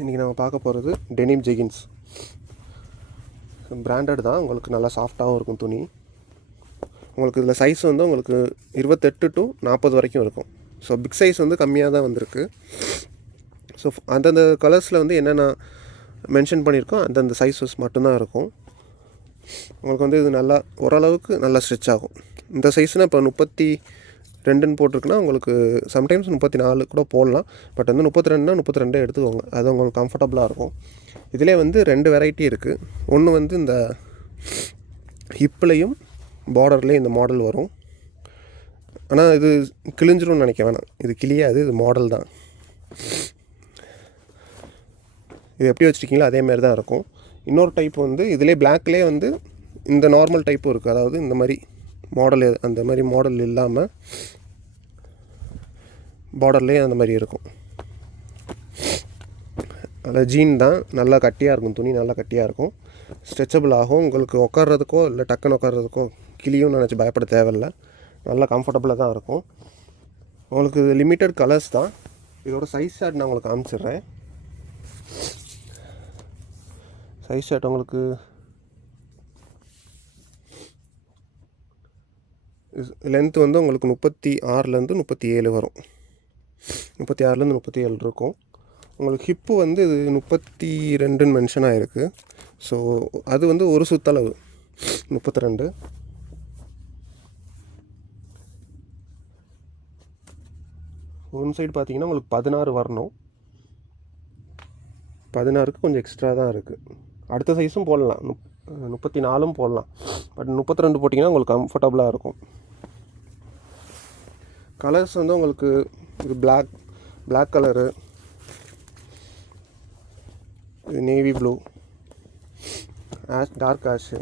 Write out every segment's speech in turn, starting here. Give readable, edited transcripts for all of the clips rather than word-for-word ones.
இன்றைக்கி நம்ம பார்க்க போகிறது டெனிம் ஜெகின்ஸ். பிராண்டட் தான், உங்களுக்கு நல்லா சாஃப்டாகவும் இருக்கும் துணி. உங்களுக்கு இதில் சைஸ் வந்து உங்களுக்கு 28 to 40 வரைக்கும் இருக்கும். ஸோ பிக் சைஸ் வந்து கம்மியாக தான் வந்திருக்கு. ஸோ அந்தந்த கலர்ஸில் வந்து என்னென்ன மென்ஷன் பண்ணியிருக்கோம் அந்தந்த சைஸஸ் மட்டும்தான் இருக்கும். உங்களுக்கு வந்து இது நல்லா ஓரளவுக்கு நல்லா ஸ்ட்ரெச் ஆகும். இந்த சைஸ்னால் இப்போ 32ன்னு போட்டிருக்குன்னா உங்களுக்கு சம்டைம்ஸ் 34 கூட போடலாம். பட் வந்து 32னா 32 எடுத்துக்கோங்க, அது உங்களுக்கு கம்ஃபர்டபுளாக இருக்கும். இதிலே வந்து 2 வெரைட்டி இருக்குது. ஒன்று வந்து இந்த ஹிப்லேயும் பார்டர்லேயும் இந்த மாடல் வரும். ஆனால் இது கிழிஞ்சிரும்னு நினைக்க வேணாம், இது கிளியாது, இது மாடல் தான். இது எப்படி வச்சுருக்கீங்களோ அதேமாரி தான் இருக்கும். இன்னொரு டைப் வந்து இதிலே பிளாக்லேயே வந்து இந்த நார்மல் டைப்பும் இருக்குது. அதாவது இந்த மாதிரி மாடல், அந்த மாதிரி மாடல் இல்லாமல் பார்டர்லேயே அந்த மாதிரி இருக்கும். அதில் ஜீன் தான், நல்லா கட்டியாக இருக்கும், துணி நல்லா கட்டியாக இருக்கும், ஸ்ட்ரெச்சபிள் ஆகும். உங்களுக்கு உட்கார்றதுக்கோ இல்லை டக்குன்னு உட்கார்றதுக்கோ கிளியும் நினச்சி பயப்பட தேவையில்லை, நல்லா கம்ஃபர்டபுளாக தான் இருக்கும். உங்களுக்கு லிமிட்டட் கலர்ஸ் தான். இதோட சைஸ் ஷார்ட் நான் உங்களுக்கு காமிச்சிடுறேன். சைஸ் ஷார்ட் உங்களுக்கு லென்த் வந்து உங்களுக்கு 36லேருந்து 37 வரும். 36லேருந்து 37 இருக்கும். உங்களுக்கு ஹிப்பு வந்து இது 32ன்னு மென்ஷன் ஆகிருக்கு. ஸோ அது வந்து ஒரு சுத்தளவு 32. ஒன் சைடு பார்த்தீங்கன்னா உங்களுக்கு 16 வரணும். 16க்கு கொஞ்சம் எக்ஸ்ட்ரா தான் இருக்குது. அடுத்த சைஸும் போடலாம், 34ம் போடலாம். பட் 32 போட்டிங்கன்னா உங்களுக்கு கம்ஃபர்டபுளாக இருக்கும். கலர்ஸ் வந்து உங்களுக்கு இது பிளாக் கலரு, இது navy blue, dark ash,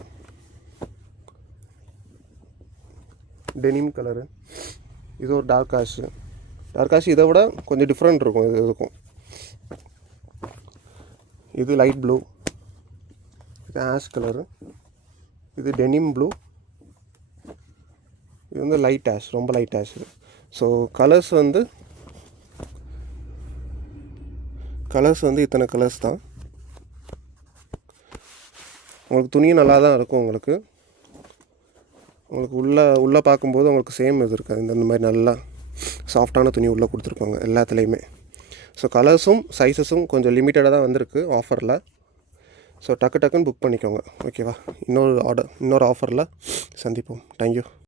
denim colour, இது ஒரு டார்க் ஆஷு. இதை விட கொஞ்சம் டிஃப்ரெண்ட் இருக்கும். இது இருக்கும், இது லைட் ப்ளூ, இது ஆஷ் கலரு, இது டெனிம் ப்ளூ, இது வந்து லைட் ஆஷ், ரொம்ப லைட் ஆஷ். ஸோ கலர்ஸ் வந்து இத்தனை கலர்ஸ் தான். உங்களுக்கு துணியும் நல்லா தான் இருக்கும். உங்களுக்கு உள்ளே பார்க்கும்போது உங்களுக்கு சேம் இது இருக்காது, இந்த மாதிரி நல்லா சாஃப்டான துணி உள்ளே கொடுத்துருப்பாங்க எல்லாத்துலேயுமே. ஸோ கலர்ஸும் சைஸஸும் கொஞ்சம் லிமிட்டடாக தான் வந்திருக்கு ஆஃபரில். ஸோ டக்குன்னு புக் பண்ணிக்கோங்க, ஓகேவா? இன்னொரு ஆஃபரில் சந்திப்போம். தேங்க்யூ.